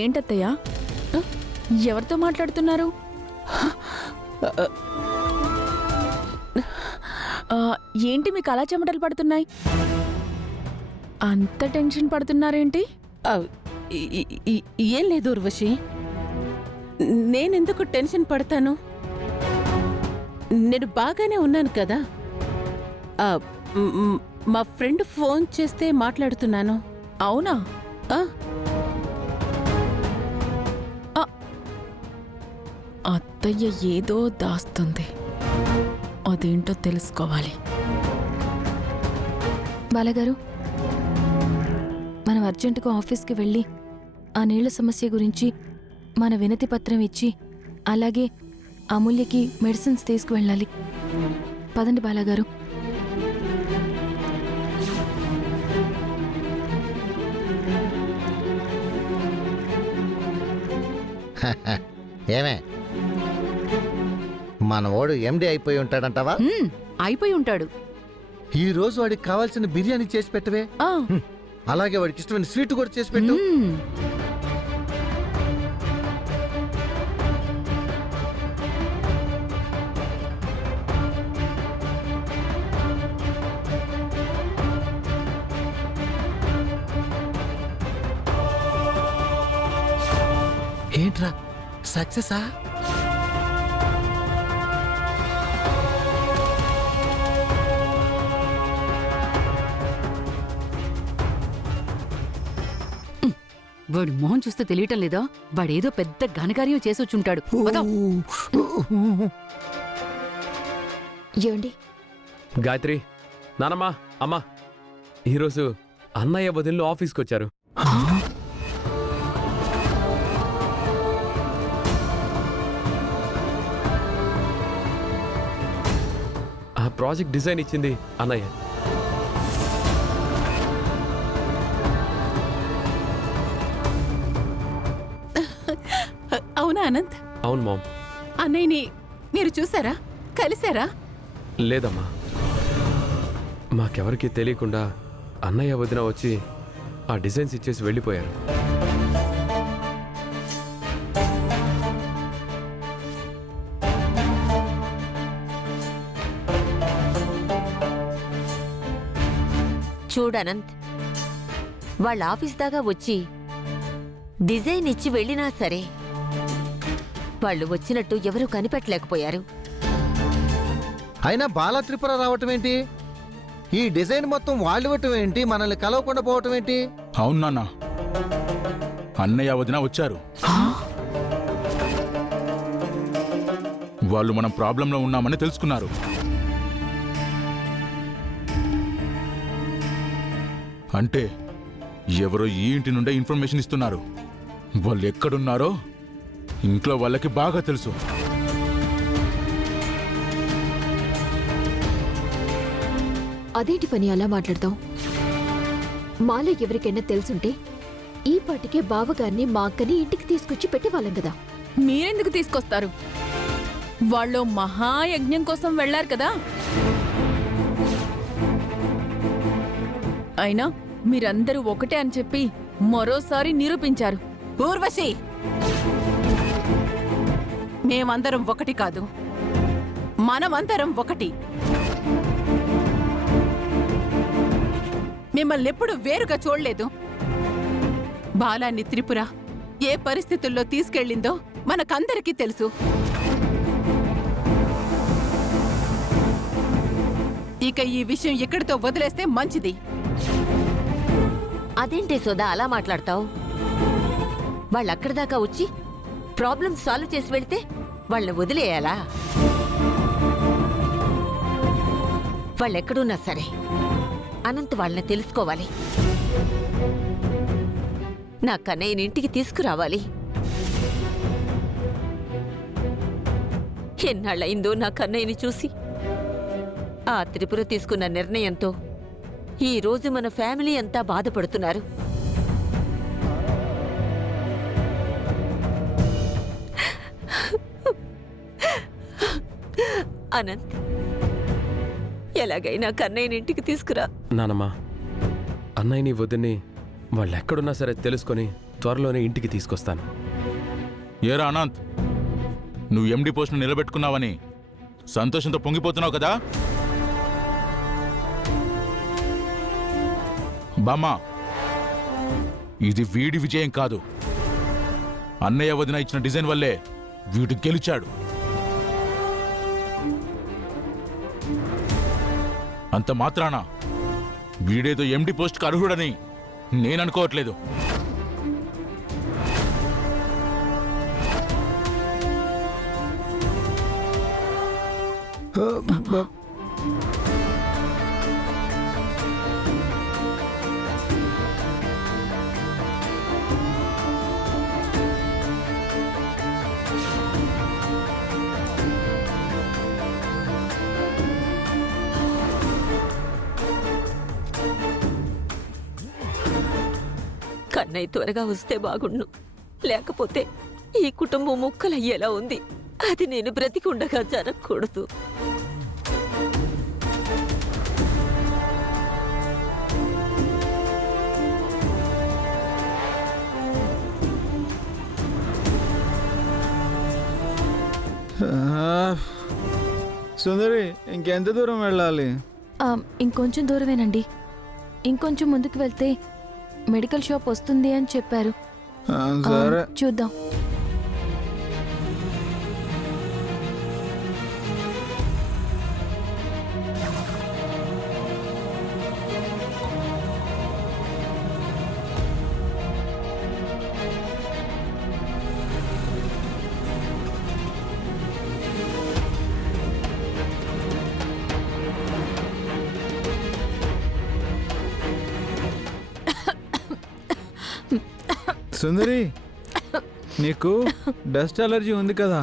ఏంటత్తయ్య? ఎవరితో మాట్లాడుతున్నారు? ఏంటి మీకు అలా చెమటలు పడుతున్నాయి? అంత టెన్షన్ పడుతున్నారేంటి? ఏం లేదు ఉర్వశి, నేనెందుకు టెన్షన్ పడతాను? నేను బాగానే ఉన్నాను కదా. మా ఫ్రెండ్ ఫోన్ చేస్తే మాట్లాడుతున్నాను. అవునా? అత్తయ్య ఏదో దాస్తుంది, అదేంటో తెలుసుకోవాలి. బాలగారు, మనం అర్జెంటుగా ఆఫీస్కి వెళ్ళి ఆ నీళ్ల సమస్య గురించి మన వినతి పత్రం ఇచ్చి అలాగే అమూల్యకి మెడిసిన్స్ తీసుకువెళ్ళాలి. పదండి బాలగారు. ఏమే, మనోడు ఎండి అయిపోయి ఉంటాడంటావా? అయిపోయి ఉంటాడు. ఈ రోజు వాడికి కావాల్సిన బిర్యానీ చేసి పెట్టవే. అలాగే వాడికి ఇష్టమైన స్వీట్ కూడా చేసి పెట్టు. ఏంట్రా సక్సెసా? వాడు మొహం చూస్తే తెలియటం లేదా? వాడేదో పెద్ద ఘనకార్యం చేసొచ్చుంటాడు. ఏమండి? గాయత్రి, నానమ్మా, అమ్మా, ఈరోజు అన్నయ్య వదిలిలో ఆఫీస్కి వచ్చారు. ఆ ప్రాజెక్ట్ డిజైన్ ఇచ్చింది అన్నయ్య. అవునా అనంత్? అవును మామ్. అన్నయ్యని మీరు చూసారా? కలిసారా? లేదమ్మా, మాకెవరికి తెలియకుండా అన్నయ్య వదిన వచ్చి ఆ డిజైన్స్ ఇచ్చేసి వెళ్ళిపోయారు. చూడనంత్, వాళ్ళ ఆఫీస్ దాకా వచ్చి డిజైన్ ఇచ్చి వెళ్ళినా సరే వాళ్ళు వచ్చినట్టు ఎవరూ కనిపెట్టలేకపోయారు. అయినా బాలా త్రిపుర రావటం ఏంటి? ఈ డిజైన్ మొత్తం వాళ్ళు ఇవ్వటం ఏంటి? మనల్ని కలవకుండా పోవటం ఏంటి? అవును నాన్న, అన్నయ్య వదిన వచ్చారు. వాళ్ళు మనం ప్రాబ్లంలో ఉన్నామని తెలుసుకున్నారు. అంటే ఎవరో ఈ ఇంటి నుండే ఇన్ఫర్మేషన్ ఇస్తున్నారు. వాళ్ళు ఎక్కడున్నారో ఇంట్లో వాళ్ళకి బాగా తెలుసు. అదేంటి పని అలా మాట్లాడతాం? మాలో ఎవరికైనా తెలుసుంటే ఈ పాటికే బావగారిని మా అక్కని ఇంటికి తీసుకొచ్చి పెట్టేవాళ్ళం కదా. మీరెందుకు తీసుకొస్తారు? వాళ్ళు మహాయజ్ఞం కోసం వెళ్లారు కదా. అయినా మీరందరూ ఒకటే అని చెప్పి మరోసారి నిరూపించారు. ఊర్వశి, మేమందరం ఒకటి కాదు, మనమందరం ఒకటి. మిమ్మల్ని ఎప్పుడు వేరుగా చూడలేదు. బాలాన్ని త్రిపుర ఏ పరిస్థితుల్లో తీసుకెళ్ళిందో మనకందరికీ తెలుసు. ఇక ఈ విషయం ఇక్కడితో వదిలేస్తే మంచిది. అదేంటి సోదా అలా మాట్లాడతావు? వాళ్ళక్కడి దాకా వచ్చి ప్రాబ్లం సాల్వ్ చేసి వెళ్తే వాళ్ళని వదిలేయాలా? వాళ్ళెక్కడున్నా సరే అనంత్ వాళ్ళని తెలుసుకోవాలి. నా కన్నయ్యని ఇంటికి తీసుకురావాలి. ఎన్నాళ్ళయిందో నా కన్నయ్యని చూసి. ఆ త్రిపుర తీసుకున్న నిర్ణయంతో ఈ రోజు మన ఫ్యామిలీ అంతా బాధపడుతున్నారు. అనంత్, ఎలాగైనా కన్నయ్యని ఇంటికి తీసుకురా. నానమ్మా, అన్నయ్యని వదిన్ని వాళ్ళెక్కడున్నా సరే తెలుసుకొని త్వరలోనే ఇంటికి తీసుకొస్తాను. ఏరా అనంత్, నువ్వు ఎండి పోస్ట్ను నిలబెట్టుకున్నావని సంతోషంతో పొంగిపోతున్నావు కదా? బామ్మా, ఇది వీడి విజయం కాదు. అన్నయ్య వదిన ఇచ్చిన డిజైన్ వల్లే వీడు గెలిచాడు. అంత మాత్రాన వీడేదో ఎండి పోస్ట్కి అర్హుడని నేననుకోవట్లేదు. కన్నయ్య త్వరగా వస్తే బాగుండు. లేకపోతే ఈ కుటుంబం ముక్కలయ్యేలా ఉంది. అది నేను బ్రతికి ఉండగా జరగకూడదు. సుందరి, ఇంకెంత దూరం వెళ్ళాలి? ఇంకొంచెం దూరమేనండి. ఇంకొంచెం ముందుకు వెళ్తే మెడికల్ షాప్ వస్తుంది అని చెప్పారు. సరే. చూద్దాం. సుందరి, నీకు డస్ట్ అలర్జీ ఉంది కదా?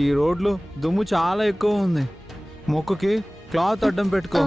ఈ రోడ్లో దుమ్ము చాలా ఎక్కువ ఉంది. ముక్కుకి క్లాత్ అడ్డం పెట్టుకో.